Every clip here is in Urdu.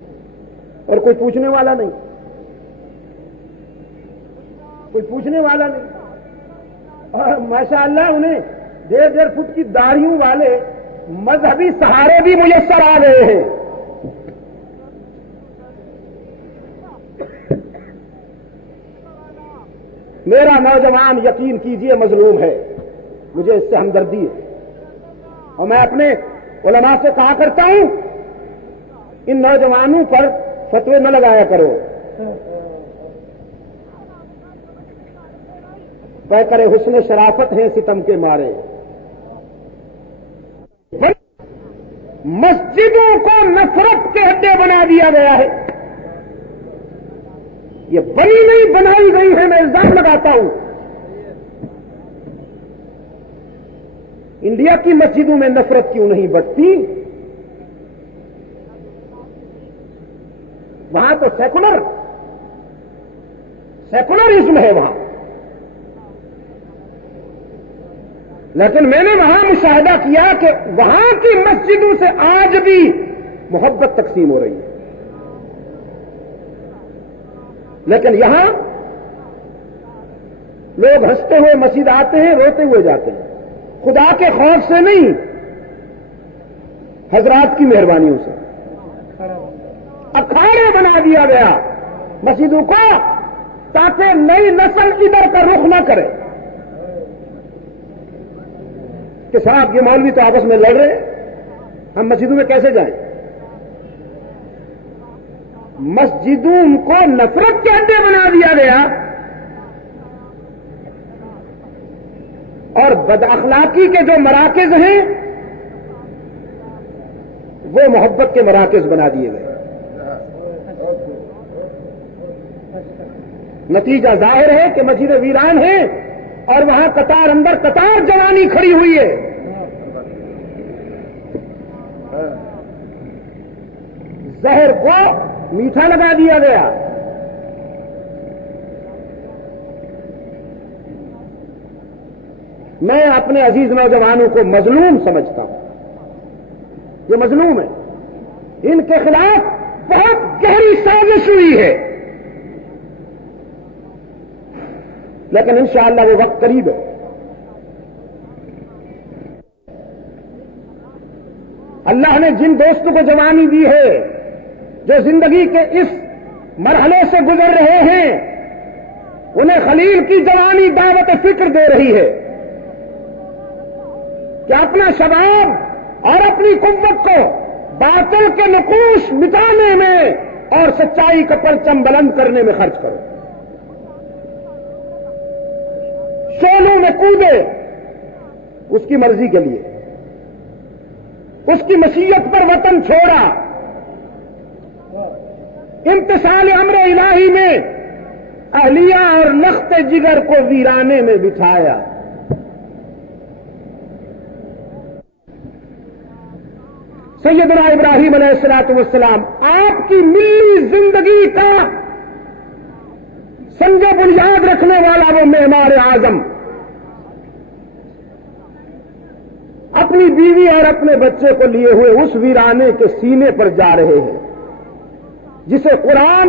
اور کوئی پوچھنے والا نہیں، کوئی پوچھنے والا نہیں۔ اور ماشاءاللہ انہیں 1.5 فٹ کی داڑھیوں والے مذہبی سہارے بھی میسر آ گئے ہیں۔ میرا نوجوان یقین کیجئے مظلوم ہے، مجھے اس سے ہمدردی ہے، اور میں اپنے علماء سے کہا کرتا ہوں ان نوجوانوں پر فتوے نہ لگایا کرو، کہہ کرے حسن شرافت ہیں ستم کے مارے۔ مسجدوں کو نفرت کے اڈے بنا دیا گیا ہے، یہ بنی نہیں بنائی گئی ہے۔ میں الزام لگاتا ہوں انڈیا کی مسجدوں میں نفرت کیوں نہیں بڑھتی؟ وہاں تو سیکولرزم ہے وہاں، لیکن میں نے وہاں مشاہدہ کیا کہ وہاں کی مسجدوں سے آج بھی محبت تقسیم ہو رہی ہے، لیکن یہاں لوگ ہنستے ہوئے مسجد آتے ہیں، روتے ہوئے جاتے ہیں، خدا کے خوف سے نہیں، حضرات کی مہربانیوں سے۔ اکھاڑے بنا دیا گیا مسجدوں کو تاکہ نئی نسل ادھر کا رخ نہ کرے کہ صاحب یہ مولوی تو آپس میں لڑ رہے ہیں، ہم مسجدوں میں کیسے جائیں؟ مسجدوں کو نفرت کے اڈے بنا دیا گیا اور بد اخلاقی کے جو مراکز ہیں وہ محبت کے مراکز بنا دیے گئے۔ نتیجہ ظاہر ہے کہ مسجدیں ویران ہیں اور وہاں قطار اندر قطار جوانی کھڑی ہوئی ہے۔ زہر کو میٹھا لگا دیا گیا۔ میں اپنے عزیز نوجوانوں کو مظلوم سمجھتا ہوں، یہ مظلوم ہے، ان کے خلاف بہت گہری سازش ہوئی ہے، لیکن انشاءاللہ وہ وقت قریب ہے۔ اللہ نے جن دوستوں کو جوانی دی ہے جو زندگی کے اس مرحلے سے گزر رہے ہیں، انہیں خلیل کی جوانی دعوت فکر دے رہی ہے کہ اپنا شباب اور اپنی قوت کو باطل کے نقوش مٹانے میں اور سچائی کا پرچم بلند کرنے میں خرچ کرو، شعلوں میں کودے اس کی مرضی کے لیے، اس کی مشیت پر وطن چھوڑا، امتثال امر الہی میں اہلیہ اور لخت جگر کو ویرانے میں بٹھایا۔ سیدنا ابراہیم علیہ الصلوۃ والسلام آپ کی ملی زندگی کا سنگ بنیاد رکھنے والا وہ معمار اعظم اپنی بیوی اور اپنے بچے کو لیے ہوئے اس ویرانے کے سینے پر جا رہے ہیں جسے قرآن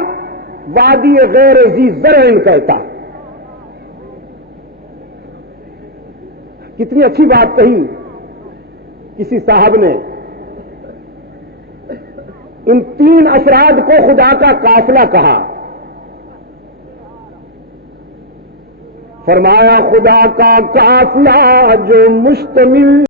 وادی غیر ذی زرع کہتا۔ کتنی اچھی بات کہی کسی صاحب نے، ان 3 افراد کو خدا کا قافلہ کہا، فرمایا خدا کا قافلہ جو مشتمل